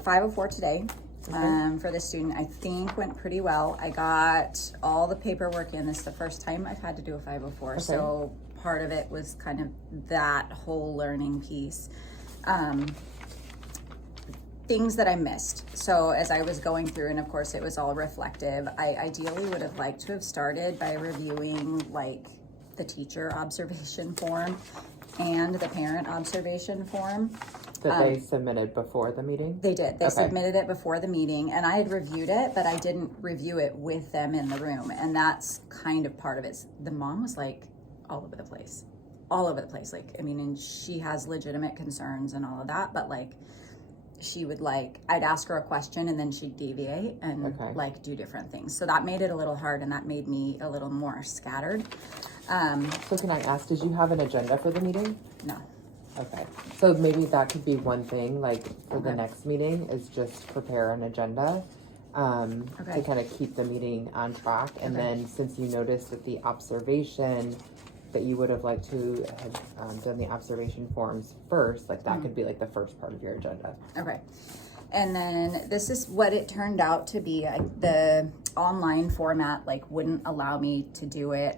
504 today. For the student, I think went pretty well. I got all the paperwork in. This is the first time I've had to do a 504. Okay. So part of it was kind of that whole learning piece. Things that I missed. So as I was going through, and of course it was all reflective, I ideally would have liked to have started by reviewing like the teacher observation form and the parent observation form. That they submitted before the meeting? They did. They Okay. submitted it before the meeting, and I had reviewed it, but I didn't review it with them in the room. And that's kind of part of it. The mom was like all over the place. All over the place. Like, I mean, and she has legitimate concerns and all of that, but like, she would like, I'd ask her a question and then she'd deviate and Okay. like do different things. So that made it a little hard, and that made me a little more scattered. So can I ask, did you have an agenda for the meeting? No. Okay, so maybe that could be one thing, like for the Okay. next meeting, is just prepare an agenda to Okay. kind of keep the meeting on track. And Okay. then since you noticed that the observation, that you would have liked to have done the observation forms first, like that could be like the first part of your agenda. Okay. And then this is what it turned out to be. The online format like wouldn't allow me to do it.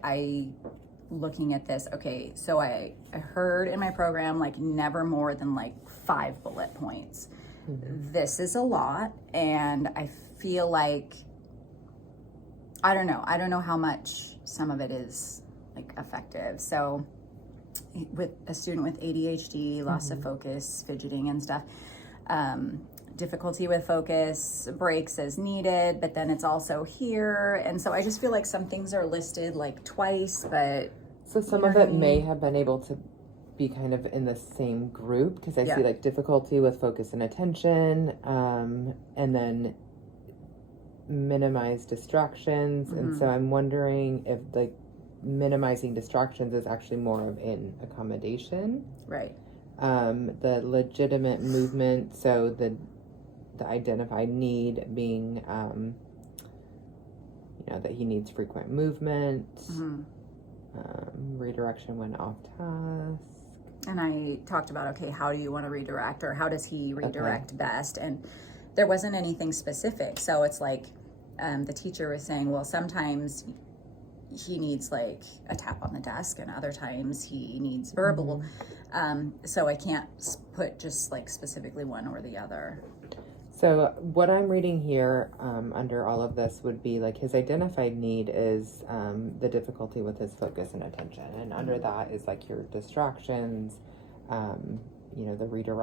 Looking at this, okay, so I heard in my program like never more than like 5 bullet points. This is a lot, and I feel like I don't know how much some of it is like effective. So with a student with ADHD, loss of focus, fidgeting and stuff, difficulty with focus, breaks as needed, but then it's also here. And so I just feel like some things are listed like twice, but So some You know of what it I may mean? have been able to be kind of in the same group, because I Yeah. see like difficulty with focus and attention, and then minimize distractions. And so I'm wondering if like minimizing distractions is actually more of an accommodation. right. The legitimate movement, so the identified need being that he needs frequent movement, redirection when off task. And I talked about, okay, how do you want to redirect, or how does he redirect best? And there wasn't anything specific. So it's like the teacher was saying, well, sometimes he needs like a tap on the desk, and other times he needs verbal. So I can't put just like specifically one or the other. So what I'm reading here under all of this would be like his identified need is the difficulty with his focus and attention. And under that is like your distractions, the redirect